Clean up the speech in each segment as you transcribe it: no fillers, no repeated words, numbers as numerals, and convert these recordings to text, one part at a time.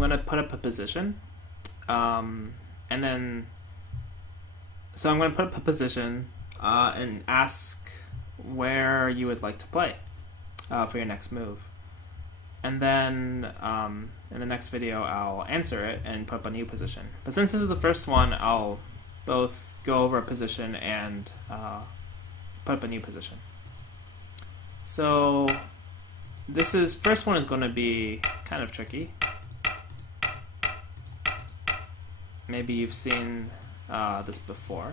going to put up a position, and then I'm going to put up a position and ask where you would like to play for your next move. And then in the next video I'll answer it and put up a new position. But since this is the first one, I'll both go over a position and put up a new position. So first one is going to be kind of tricky. Maybe you've seen this before.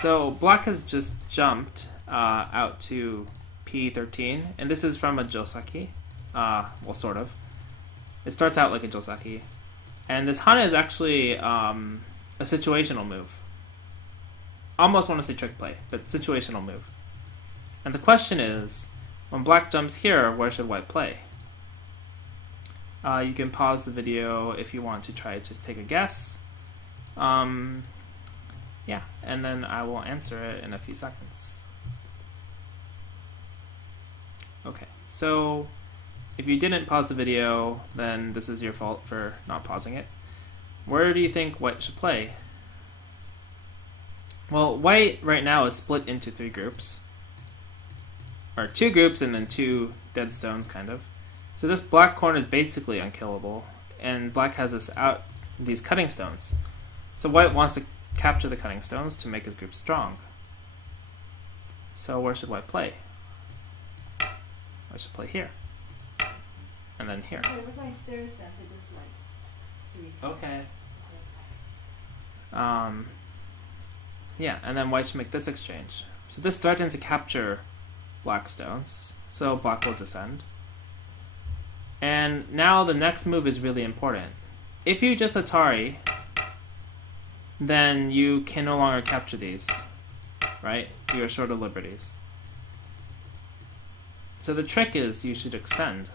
So black has just jumped out to P13, and this is from a Joseki. Well, sort of. It starts out like a Joseki. And this Hana is actually a situational move. Almost want to say trick play, but situational move. And the question is, when black jumps here, where should white play? You can pause the video if you want to try to take a guess. Yeah, and then I will answer it in a few seconds. Okay, so if you didn't pause the video, then this is your fault for not pausing it. Where do you think white should play? Well, white right now is split into 3 groups. Or 2 groups and then 2 dead stones, kind of. So this black corner is basically unkillable, and black has these cutting stones. So white wants to capture the cutting stones to make his group strong. So where should white play? White should play here. And then here. Okay, with my stairs then, they're just like 3 cards. Okay. Yeah, and then white should make this exchange. So this threatens to capture black stones, so black will descend. And now the next move is really important. If you just Atari, then you can no longer capture these, right? You are short of liberties. So the trick is you should extend.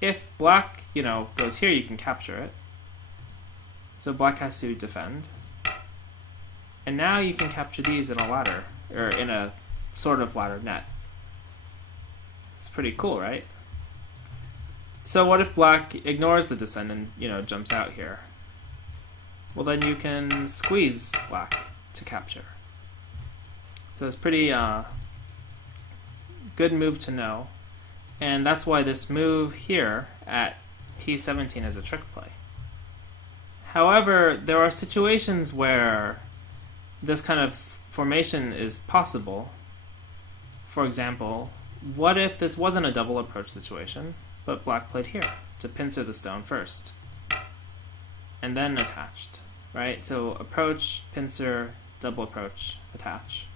If black, goes here, you can capture it. So black has to defend. And now you can capture these in a ladder, or in a sort of ladder net. It's pretty cool, right? So what if black ignores the descent and, jumps out here? Well, then you can squeeze black to capture. So it's pretty good move to know. And that's why this move here at P17 is a trick play. However, there are situations where this kind of formation is possible. For example, what if this wasn't a double approach situation, but black played here to pincer the stone first, and then attached, right? So approach, pincer, double approach, attach.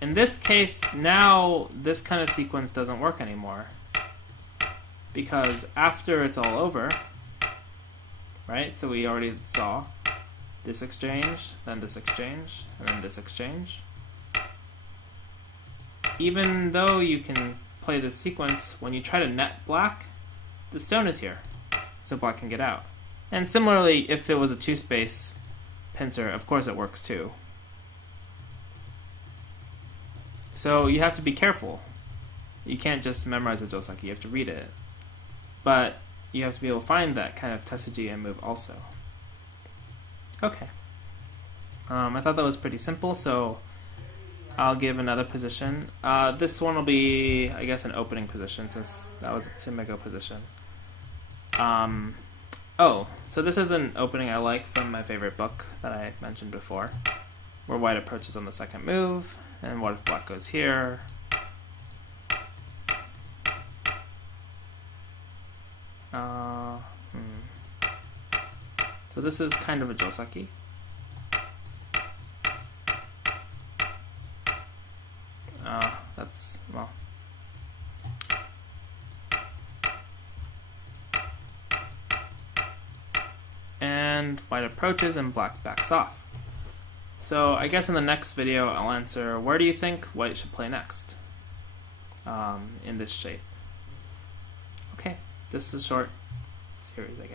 In this case, now this kind of sequence doesn't work anymore, because after it's all over, right? So we already saw this exchange, then this exchange, and then this exchange. Even though you can play this sequence, when you try to net black, the stone is here, so black can get out. And similarly, if it was a 2-space pincer, of course it works too. So you have to be careful. You can't just memorize the Joseki, you have to read it. But you have to be able to find that kind of Tesuji move also. Okay. I thought that was pretty simple, so I'll give another position. This one will be, I guess, an opening position, since that was a Tsumigo position. Oh, so this is an opening I like from my favorite book that I mentioned before, where white approaches on the second move, and what if black goes here? So this is kind of a Joseki. That's, well. And white approaches and black backs off. So I guess in the next video I'll answer, where do you think white should play next in this shape? Okay, this is a short series, I guess.